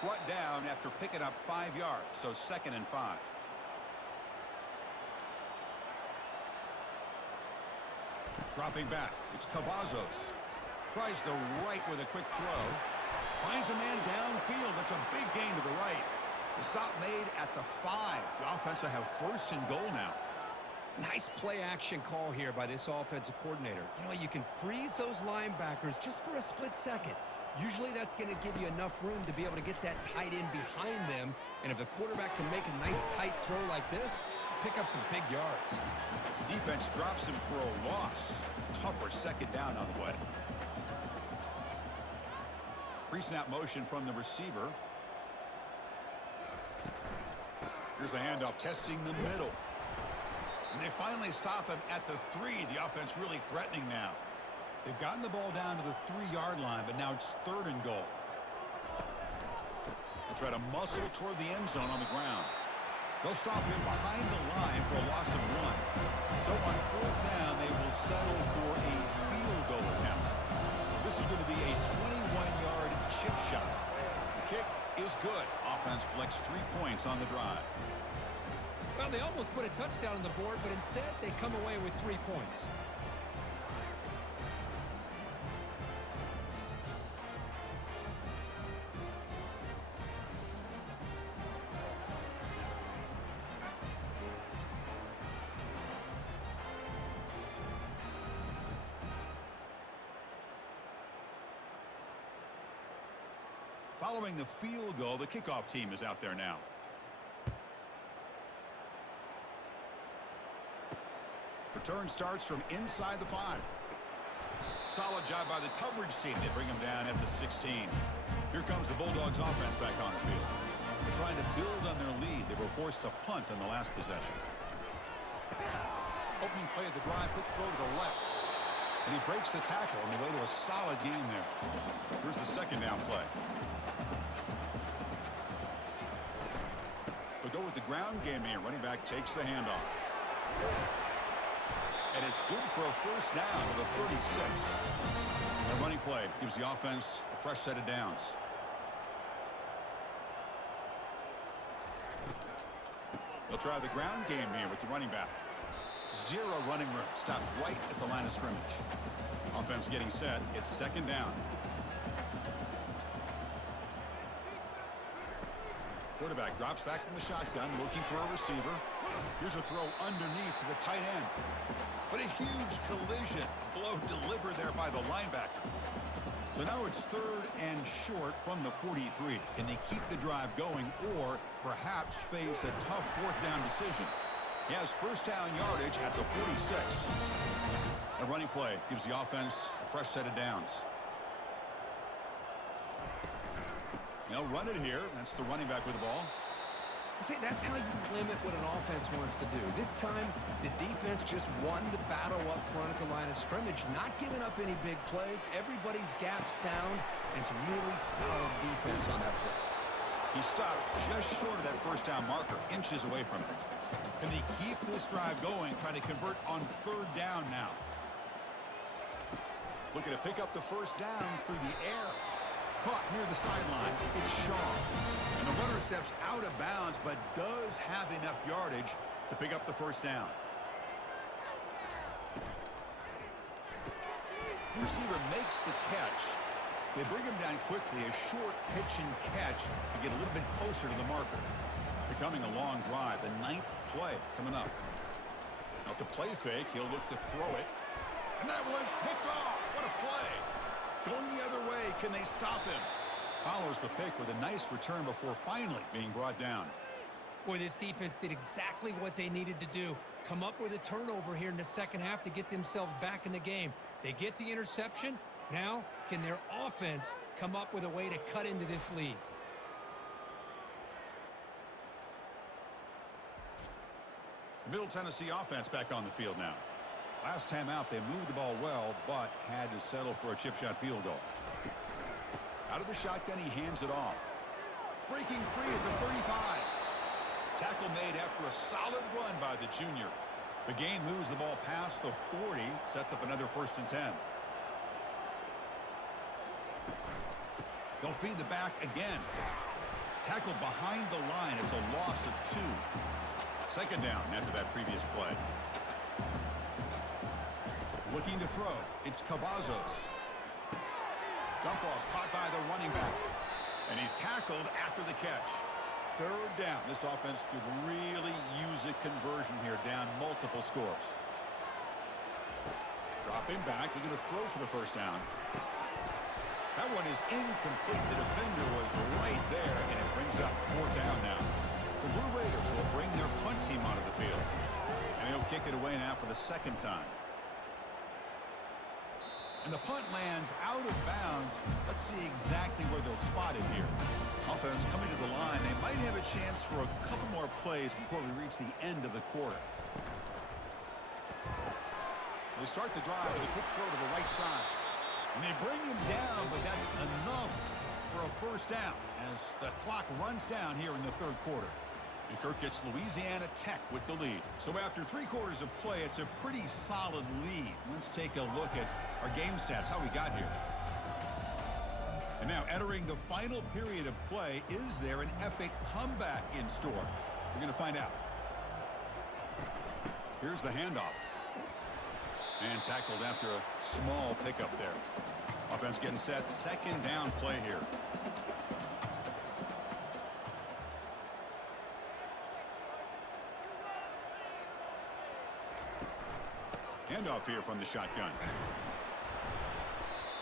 Brought down after picking up 5 yards, so 2nd and 5. Dropping back, it's Cavazos. Tries the right with a quick throw. Finds a man downfield. That's a big gain to the right. The stop made at the 5. The offense will have 1st and goal now. Nice play action call here by this offensive coordinator. You know, you can freeze those linebackers just for a split second. Usually that's going to give you enough room to be able to get that tight end behind them. And if the quarterback can make a nice tight throw like this, pick up some big yards. Defense drops him for a loss. Tougher second down on the way. Pre-snap motion from the receiver. Here's the handoff, testing the middle. And they finally stop him at the 3. The offense really threatening now. They've gotten the ball down to the 3-yard line, but now it's 3rd and goal. They try to muscle toward the end zone on the ground. They'll stop him behind the line for a loss of 1. So on 4th down, they will settle for a field goal attempt. This is going to be a 21-yard chip shot. The kick is good. Offense collects 3 points on the drive. Well, they almost put a touchdown on the board, but instead they come away with 3 points. Following the field goal, the kickoff team is out there now. Return starts from inside the 5. Solid job by the coverage team. They bring him down at the 16. Here comes the Bulldogs offense back on the field. They're trying to build on their lead. They were forced to punt on the last possession. Opening play of the drive, quick throw to the left. And he breaks the tackle on the way to a solid gain there. Here's the second down play. They'll go with the ground game here. Running back takes the handoff. And it's good for a first down to the 36. A running play gives the offense a fresh set of downs. They'll try the ground game here with the running back. Zero running room. Stopped right at the line of scrimmage. Offense getting set. It's second down. Quarterback drops back from the shotgun, looking for a receiver. Here's a throw underneath to the tight end. But a huge collision. Blow delivered there by the linebacker. So now it's third and short from the 43. Can they keep the drive going or perhaps face a tough fourth down decision? He has first down yardage at the 46. A running play gives the offense a fresh set of downs. They'll run it here. That's the running back with the ball. See, that's how you limit what an offense wants to do. This time, the defense just won the battle up front at the line of scrimmage, not giving up any big plays. Everybody's gap sound, and it's really solid defense on that play. He stopped just short of that first down marker, inches away from it. Can they keep this drive going, trying to convert on third down now? Looking to pick up the first down through the air. Caught near the sideline. It's Shaw. And the runner steps out of bounds, but does have enough yardage to pick up the first down. Receiver makes the catch. They bring him down quickly. A short pitch and catch to get a little bit closer to the marker. Becoming a long drive. The 9th play coming up. Now to play fake, he'll look to throw it. And that one's picked off. What a play. Going the other way, can they stop him? Follows the pick with a nice return before finally being brought down. Boy, this defense did exactly what they needed to do. Come up with a turnover here in the second half to get themselves back in the game. They get the interception. Now, can their offense come up with a way to cut into this lead? The Middle Tennessee offense back on the field now. Last time out, they moved the ball well, but had to settle for a chip shot field goal. Out of the shotgun, he hands it off. Breaking free at the 35. Tackle made after a solid run by the junior. The gain moves the ball past the 40, sets up another 1st and 10. They'll feed the back again. Tackled behind the line. It's a loss of 2. Second down after that previous play. Looking to throw. It's Cavazos. Dump off caught by the running back. And he's tackled after the catch. Third down. This offense could really use a conversion here, down multiple scores. Dropping back. Looking to throw for the first down. That one is incomplete. The defender was right there, and it brings up 4th down now. The Blue Raiders will bring their punt team onto the field. And he'll kick it away now for the second time. And the punt lands out of bounds. Let's see exactly where they'll spot it here. Offense coming to the line. They might have a chance for a couple more plays before we reach the end of the quarter. They start the drive with a quick throw to the right side. And they bring him down, but that's enough for a first down as the clock runs down here in the 3rd quarter. And Kirk gets Louisiana Tech with the lead. So after 3 quarters of play, it's a pretty solid lead. Let's take a look at our game stats, how we got here. And now entering the final period of play, is there an epic comeback in store? We're going to find out. Here's the handoff. And tackled after a small pickup there. Offense getting set. Second down play here. Handoff here from the shotgun.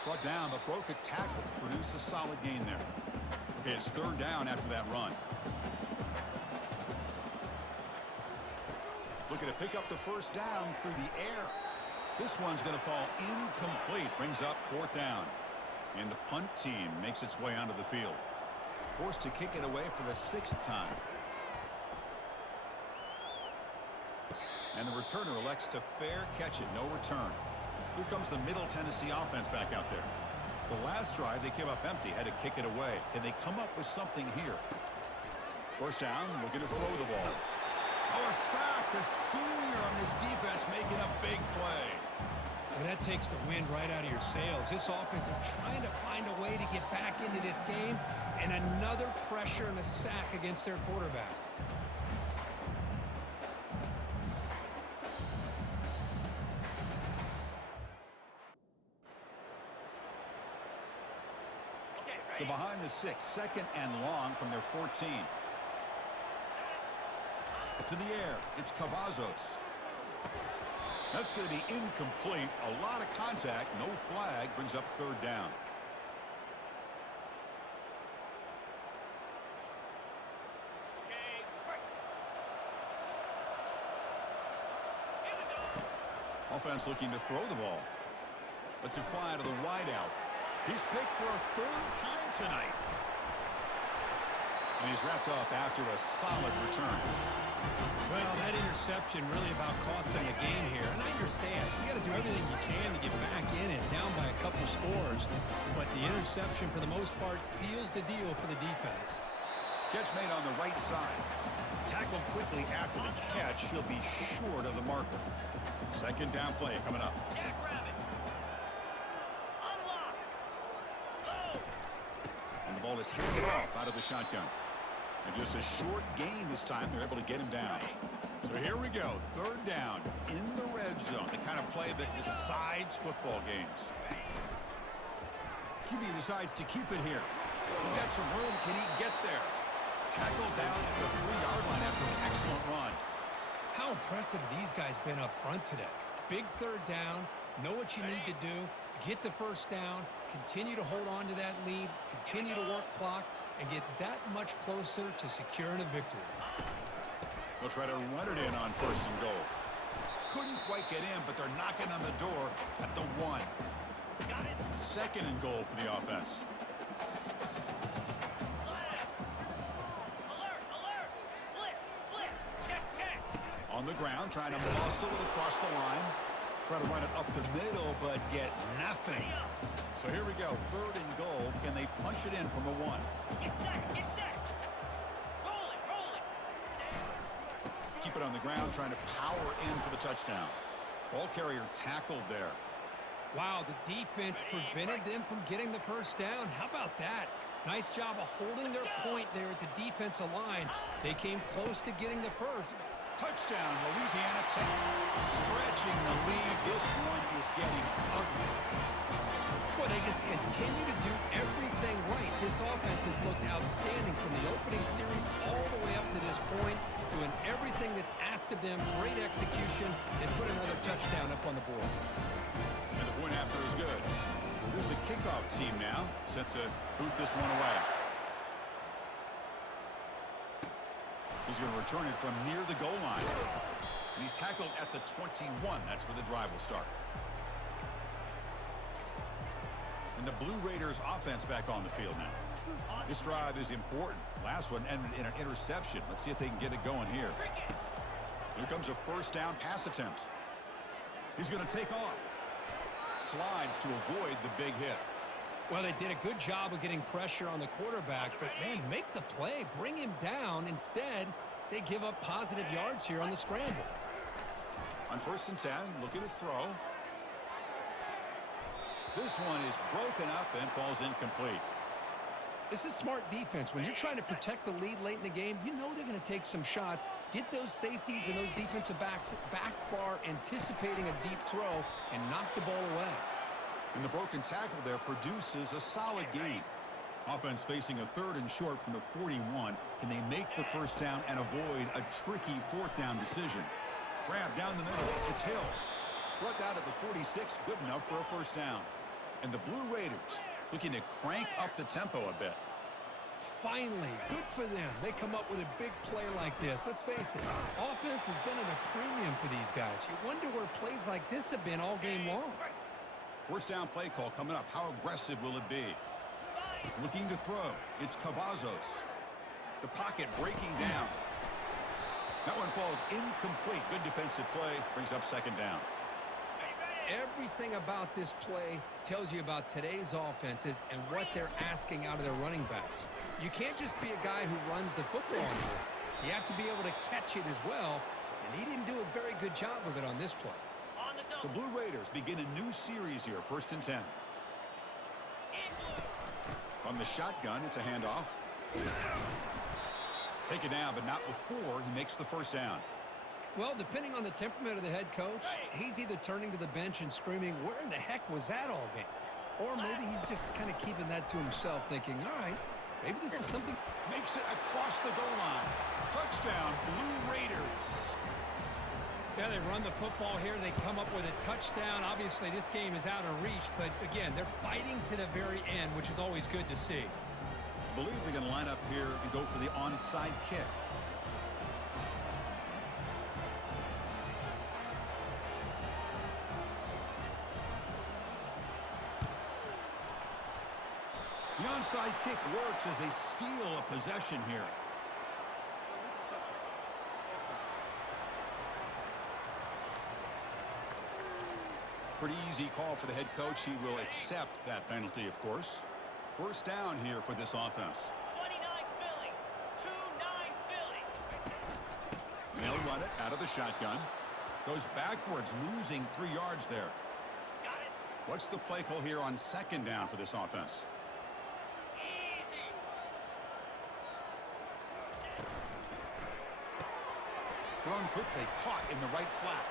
Brought down, but broke a tackle to produce a solid gain there. Okay, it's 3rd down after that run. Looking to pick up the first down through the air. This one's going to fall incomplete. Brings up 4th down. And the punt team makes its way onto the field. Forced to kick it away for the 6th time. And the returner elects to fair catch it. No return. Here comes the Middle Tennessee offense back out there. The last drive, they came up empty, had to kick it away. Can they come up with something here? First down, looking to throw the ball. Oh, a sack. The senior on this defense making a big play. Well, that takes the wind right out of your sails. This offense is trying to find a way to get back into this game, and another pressure and a sack against their quarterback. So behind the 6, 2nd and long from their 14. To the air, it's Cavazos. That's going to be incomplete. A lot of contact, no flag, brings up 3rd down. Offense looking to throw the ball. Lets it fly to the wideout. He's picked for a 3rd time tonight. And he's wrapped up after a solid return. Well, that interception really about costing a game here. And I understand. You got to do everything you can to get back in it, down by a couple scores. But the interception, for the most part, seals the deal for the defense. Catch made on the right side. Tackled quickly after the catch. He'll be short of the marker. 2nd down play coming up. And the ball is handed off out of the shotgun. And just a short gain this time. They're able to get him down. So here we go. 3rd down in the red zone. The kind of play that decides football games. QB decides to keep it here. He's got some room. Can he get there? Tackled down at the 3-yard line after an excellent run. How impressive these guys been up front today. Big 3rd down. Know what you need to do. Get the first down. Continue to hold on to that lead. Continue to work clock. And get that much closer to securing a victory. They'll try to run it in on 1st and goal. Couldn't quite get in, but they're knocking on the door at the 1. 2nd and goal for the offense. On the ground, trying to muscle it across the line. Try to run it up the middle, but get nothing. So here we go, 3rd and goal. Can they punch it in from the 1? Get set. Roll it. Keep it on the ground, trying to power in for the touchdown. Ball carrier tackled there. Wow, the defense prevented them from getting the first down. How about that? Nice job of holding their point there at the defensive line. They came close to getting the first. Touchdown, Louisiana Tech. Stretching the lead. This one is getting ugly. Boy, they just continue to do everything right. This offense has looked outstanding from the opening series all the way up to this point, doing everything that's asked of them. Great execution, and put another touchdown up on the board. And the point after is good. Here's the kickoff team now, set to boot this one away. He's going to return it from near the goal line. And he's tackled at the 21. That's where the drive will start. And the Blue Raiders offense back on the field now. This drive is important. Last one ended in an interception. Let's see if they can get it going here. Here comes a 1st down pass attempt. He's going to take off. Slides to avoid the big hit. Well, they did a good job of getting pressure on the quarterback, but, man, make the play. Bring him down. Instead, they give up positive yards here on the scramble. On 1st and 10, looking to throw. This one is broken up and falls incomplete. This is smart defense. When you're trying to protect the lead late in the game, you know they're going to take some shots, get those safeties and those defensive backs back far, anticipating a deep throw, and knock the ball away. And the broken tackle there produces a solid gain. Offense facing a 3rd and short from the 41. Can they make the first down and avoid a tricky 4th down decision? Grab down the middle. It's Hill. Brought down at the 46. Good enough for a first down. And the Blue Raiders looking to crank up the tempo a bit. Finally, good for them. They come up with a big play like this. Let's face it, offense has been at a premium for these guys. You wonder where plays like this have been all game long. First down play call coming up. How aggressive will it be? Looking to throw. It's Cavazos. The pocket breaking down. That one falls incomplete. Good defensive play. Brings up second down. Everything about this play tells you about today's offenses and what they're asking out of their running backs. You can't just be a guy who runs the football anymore. You have to be able to catch it as well, and he didn't do a very good job of it on this play. The Blue Raiders begin a new series here, 1st and 10. From the shotgun, it's a handoff. Take it down, but not before he makes the first down. Well, depending on the temperament of the head coach, he's either turning to the bench and screaming, where in the heck was that all game? Or maybe he's just kind of keeping that to himself, thinking, all right, maybe this is something. Makes it across the goal line. Touchdown, Blue Raiders. Yeah, they run the football here. They come up with a touchdown. Obviously, this game is out of reach, but again, they're fighting to the very end, which is always good to see. I believe they're going to line up here and go for the onside kick. The onside kick works as they steal a possession here. Pretty easy call for the head coach. He will accept that penalty, of course. First down here for this offense. 29 Philly. 2-9 Philly. They'll run it out of the shotgun. Goes backwards, losing 3 yards there. Got it. What's the play call here on second down for this offense? Easy. Thrown quickly, caught in the right flat.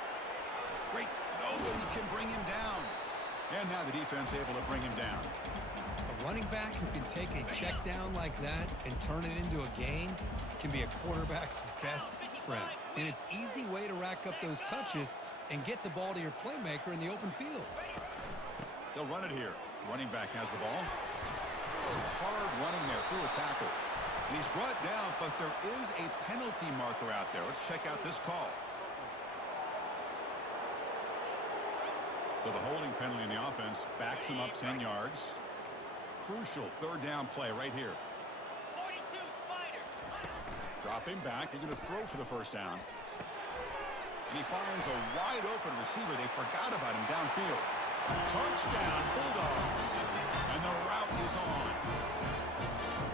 Great. Nobody can bring him down. And now the defense able to bring him down. A running back who can take a check down like that and turn it into a gain can be a quarterback's best friend. And it's an easy way to rack up those touches and get the ball to your playmaker in the open field. They'll run it here. Running back has the ball. Some hard running there through a tackle. And he's brought down, but there is a penalty marker out there. Let's check out this call. So the holding penalty in the offense backs him up 10 yards. Crucial third down play right here. 42 Spider. Drop him back. They're going to throw for the first down. And he finds a wide open receiver. They forgot about him downfield. Touchdown, Bulldogs. And the route is on.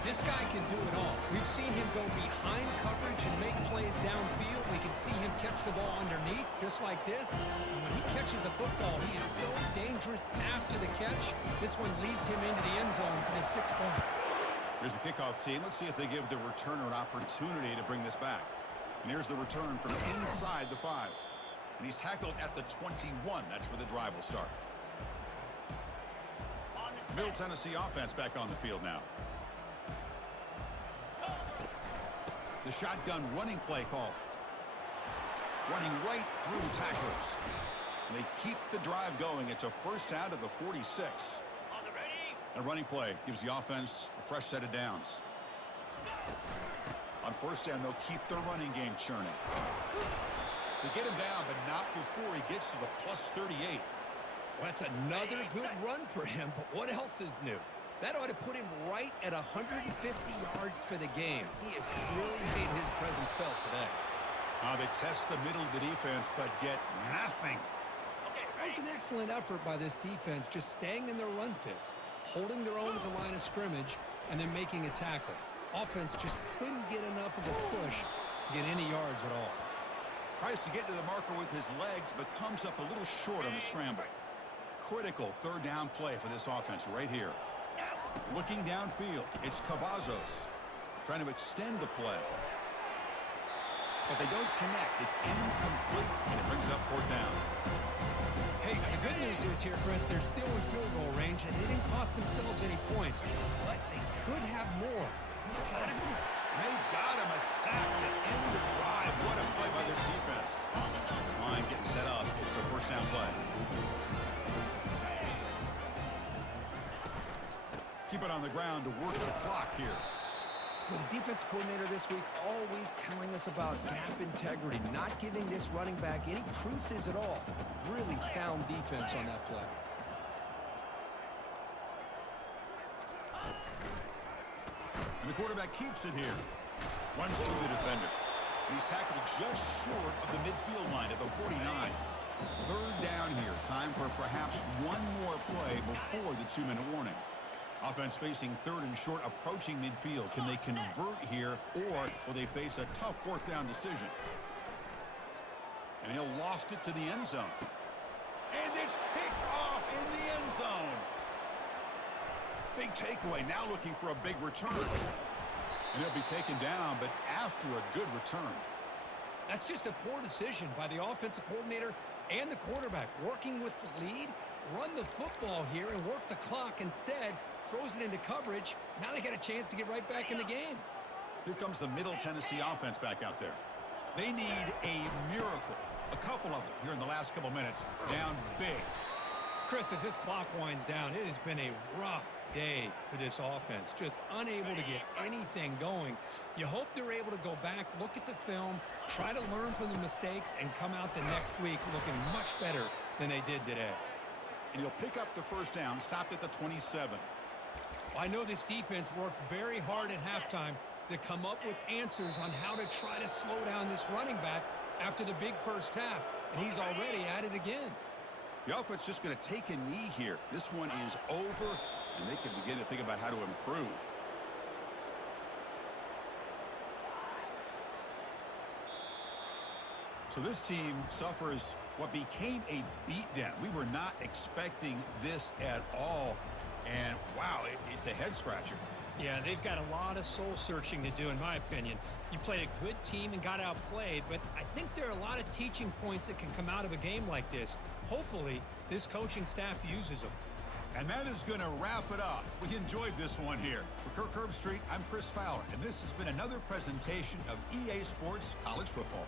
This guy can do it all. We've seen him go behind coverage and make plays downfield. We can see him catch the ball underneath, just like this. And when he catches a football, he is so dangerous after the catch. This one leads him into the end zone for the 6 points. Here's the kickoff team. Let's see if they give the returner an opportunity to bring this back. And here's the return from inside the 5. And he's tackled at the 21. That's where the drive will start. Middle Tennessee offense back on the field now. The shotgun running play call. Running right through tacklers. And they keep the drive going. It's a first down to the 46. On the ready. A running play gives the offense a fresh set of downs. On first down, they'll keep their running game churning. They get him down, but not before he gets to the plus 38. Well, that's another good run for him, but what else is new? That ought to put him right at 150 yards for the game. He has really made his presence felt today. They test the middle of the defense, but get nothing. That was an excellent effort by this defense, just staying in their run fits, holding their own at the line of scrimmage, and then making a tackle. Offense just couldn't get enough of a push to get any yards at all. Tries to get to the marker with his legs, but comes up a little short on the scramble. Critical third down play for this offense right here. Looking downfield, it's Cavazos trying to extend the play. But they don't connect. It's incomplete, and it brings up fourth down. Hey, the good news is here, Chris, they're still in field goal range, and they didn't cost themselves any points. But they could have more. And they've got him a sack to end the drive. What a play by this defense. This line getting set up. It's a first down play. Keep it on the ground to work the clock here. Well, the defense coordinator this week all week telling us about gap integrity, not giving this running back any creases at all. Really sound defense on that play. And the quarterback keeps it here. Runs through the defender. And he's tackled just short of the midfield line at the 49. Third down here. Time for perhaps one more play before the 2-minute warning. Offense facing third and short, approaching midfield. Can they convert here, or will they face a tough fourth down decision? And he'll loft it to the end zone. And it's picked off in the end zone. Big takeaway, now looking for a big return. And he'll be taken down, but after a good return. That's just a poor decision by the offensive coordinator and the quarterback. Working with the lead, run the football here and work the clock. Instead, throws it into coverage. Now they got a chance to get right back in the game. Here comes the Middle Tennessee offense back out there. They need a miracle. A couple of them here in the last couple minutes. Down big. Chris, as this clock winds down, it has been a rough day for this offense. Just unable to get anything going. You hope they're able to go back, look at the film, try to learn from the mistakes, and come out the next week looking much better than they did today. And he'll pick up the first down, stopped at the 27. I know this defense worked very hard at halftime to come up with answers on how to try to slow down this running back after the big first half, and he's already at it again. The offense just going to take a knee here. This one is over, and they can begin to think about how to improve. So this team suffers what became a beatdown. We were not expecting this at all. And, wow, it's a head-scratcher. Yeah, they've got a lot of soul-searching to do, in my opinion. You played a good team and got outplayed, but I think there are a lot of teaching points that can come out of a game like this. Hopefully, this coaching staff uses them. And that is going to wrap it up. We enjoyed this one here. For Kirk Herbstreit, I'm Chris Fowler, and this has been another presentation of EA Sports College Football.